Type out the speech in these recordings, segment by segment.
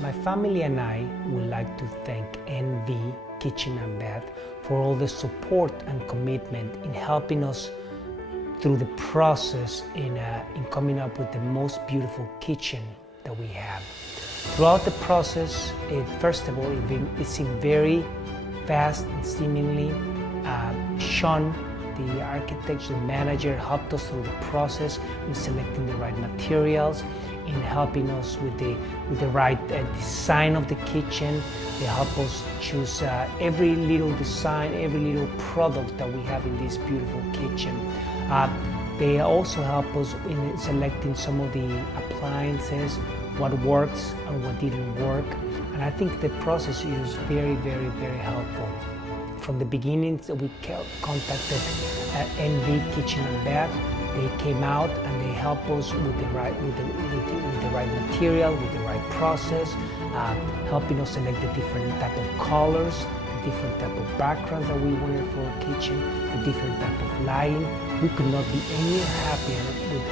My family and I would like to thank NV Kitchen and Bath for all the support and commitment in helping us through the process in coming up with the most beautiful kitchen that we have. Throughout the process, first of all, it seemed very fast and seemingly. Sean, the architecture manager, helped us through the process in selecting the right materials, in helping us with the right design of the kitchen. They help us choose every little design, every little product that we have in this beautiful kitchen. They also help us in selecting some of the appliances, what works and what didn't work. And I think the process is very, very, very helpful. From the beginning, we contacted NV Kitchen and Bath. They came out and they helped us with the right material, with the right process, helping us select the different type of colors, the different type of backgrounds that we wanted for our kitchen, the different type of lighting. We could not be any happier with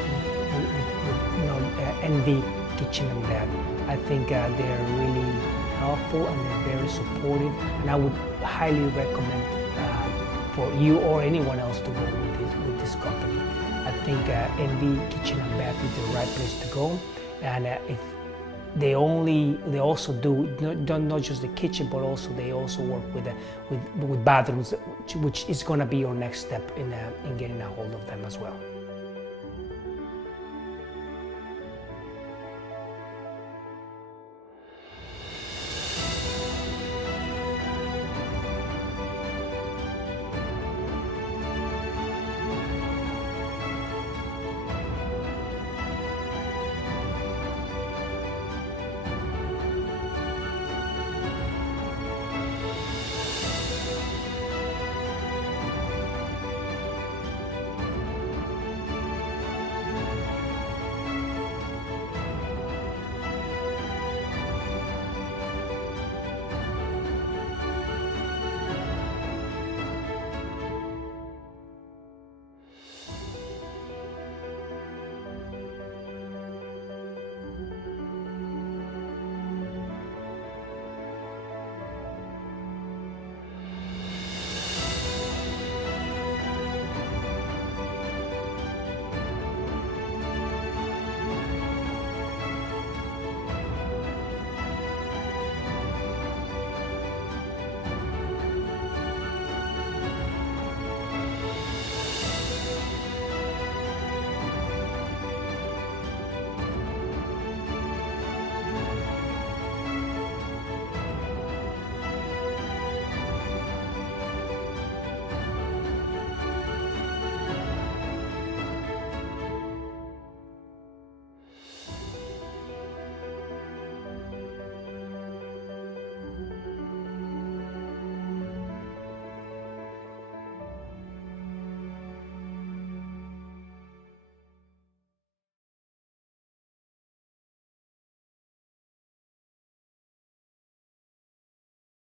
NV Kitchen and Bath. I think they're really helpful and they're very supportive, and I would highly recommend for you or anyone else to go with this company. I think NV Kitchen and Bath is the right place to go, and if they also do not just the kitchen, but also they also work with bathrooms, which is going to be your next step in getting a hold of them as well.